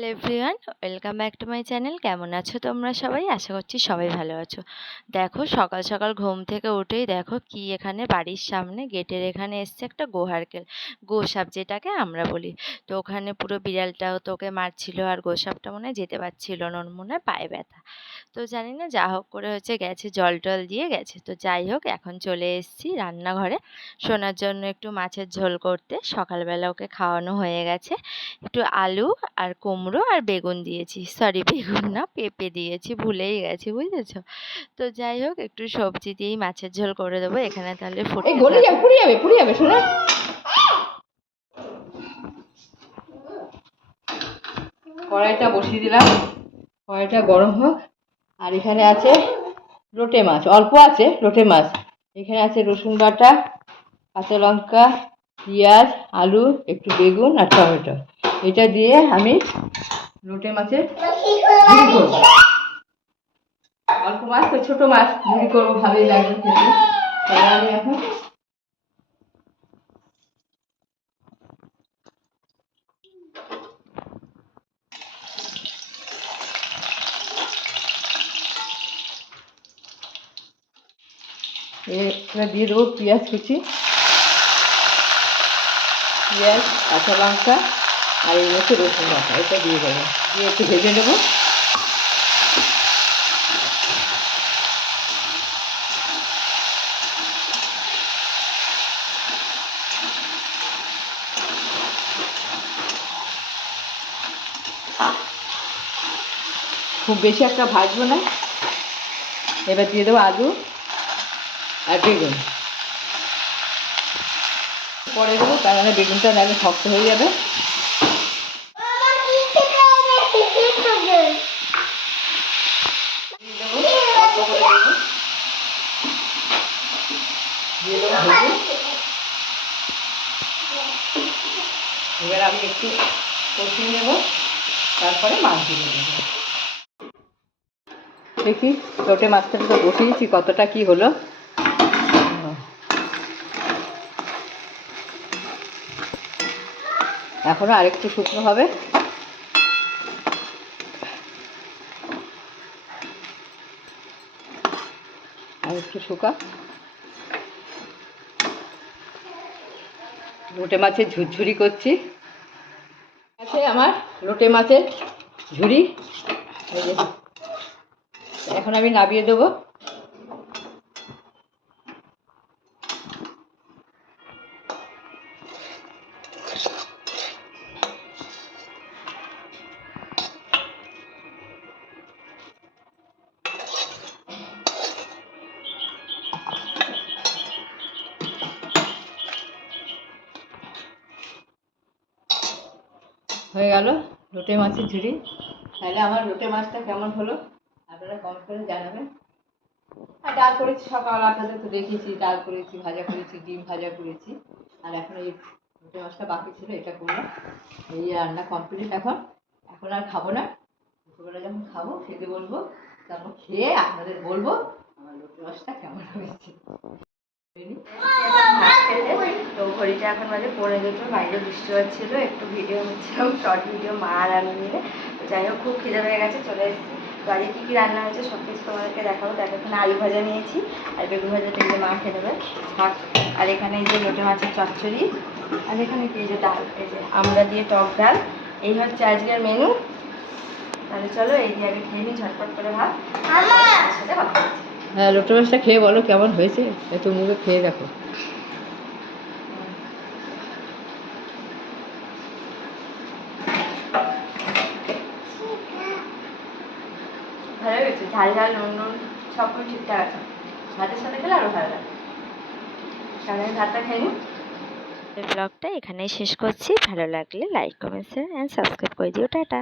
Hello everyone, welcome back to my channel. কেমন আছো তোমরা সবাই? আশা করছি সবাই ভালো আছো। দেখো সকাল সকাল ঘুম থেকে উঠেই দেখো কি এখানে বাড়ির সামনে গেটের এখানে এসছে একটা গোহারকেল, গোসাপ যেটাকে আমরা বলি। তো ওখানে পুরো বিড়ালটাও তো ওকে মারছিল, আর গোসাপটা মনে হয় যেতে পারছিল না, ওর মনে হয় পায়ে ব্যথা। তো জানি না, যা হোক করে হচ্ছে গেছে, জল টল দিয়ে গেছে। তো যাই হোক, এখন চলে এসেছি রান্নাঘরে সোনার জন্য একটু মাছের ঝোল করতে। সকালবেলা ওকে খাওয়ানো হয়ে গেছে। একটু আলু আর কুমড়ো আর বেগুন দিয়েছি, সরি বেগুন না, পেঁপে দিয়েছি, ভুলেই গেছি, বুঝেছো? তো যাই হোক, একটু সবজি দিয়েই মাছের ঝোল করে দেবো এখানে, তাহলে ফুটতে থাকুক। পুড়ে যাবে শোনা। কড়াইটা বসিয়ে দিলাম, কড়াইটা গরম হোক। আর এখানে আছে লোটে মাছ, অল্প আছে লোটে মাছ। এখানে আছে রসুন বাটা, কাঁচা লঙ্কা, পেঁয়াজ, আলু, একটু বেগুন আর টমেটো। এটা দিয়ে আমি লোটে মাছের ঝুড়ি করবো। অল্প মাছ তো, ছোট মাছ ঝুড়ি করবো, ভালোই লাগবে খেতে। তাহলে আমি এখন এবার দিয়ে দেবো পেঁয়াজ কুচি, পেঁয়াজ, কাঁচা লঙ্কা আর এই হচ্ছে রসুন বাটা। এটা দিয়ে দেবো, দিয়ে একটু ভেজে নেবো। খুব বেশি একটা ভাজবো না। এবার দিয়ে দেবো আলু আর বেগুন, পরে দেবো, তাহলে বেগুনটা নাহলে শক্ত হয়ে যাবে। দিয়ে দেবো হলুদ। এবার আমি একটু কষিয়ে নেব, তারপরে মাছ দিয়ে দেবো। দেখি লোটে মাছটা তো বসিয়েছি, কতটা কি হলো। এখনো আরেকটু শুকনো হবে। আরেকটু শুকা। লোটে মাছের ঝুরঝুরি করছি। আছে আমার লোটে মাছের ঝুড়ি। এই যে এখন আমি নামিয়ে দেবো। হয়ে গেল লোটে মাছের ঝুড়ি। তাহলে আমার লোটে মাছটা কেমন হলো আপনারা কমেন্ট করে জানাবেন। আর ডাল করেছি সকাল, আপনাদের তো দেখেছি, ডাল করেছি, ভাজা করেছি, ডিম ভাজা করেছি। আর এখন এই লোটে মাছটা বাকি ছিল, এটা করলাম। এই রান্না কমপ্লিট। এখন এখন আর খাবো না। দুপুরবেলা যখন খাবো, খেতে বলবো, তারপর খেয়ে আপনাদের বলবো আমার লোটে মাছটা কেমন হয়েছে। তো ঘড়িটা এখন বাজে 1:45, বাইরে বৃষ্টি হচ্ছিল, একটু ভিডিও নিচ্ছিলাম, শর্ট ভিডিও, মা আর আমি মিলে। তো যাই হোক, খুব খিদে হয়ে গেছে, চলে এসেছি। তো আজকে কী কী রান্না হয়েছে সব কিছু তোমাদেরকে দেখাবো। তার এখানে আলু ভাজা নিয়েছি, আর বেগুন ভাজা থেকে মা খেয়ে দেবে থাক। আর এখানে এই যে লোটে মাছের চচ্চড়ি, আর এখানে কি যে ডাল, এই যে আমরা দিয়ে টক ডাল। এই হচ্ছে আজকের মেনু। তাহলে চলো এই দিয়ে আগে খেয়ে নিই ঝটপট করে ভাত, সাথে কথা বলছি। হ্যাঁ, লোটে মাছটা খেয়ে বলো কেমন হয়েছে, একটু মুখে খেয়ে দেখো। ভালো হয়েছে, ঝাল ঝাল, নুন নুন সব কিছু ঠিকঠাক আছে। ভাতের সাথে খেলে আরও ভালো লাগে। তাহলে আমি ভাতটা খেয়ে নিই। ব্লগটা এখানেই শেষ করছি। ভালো লাগলে like, comment, share and subscribe করে দিও। টাটা।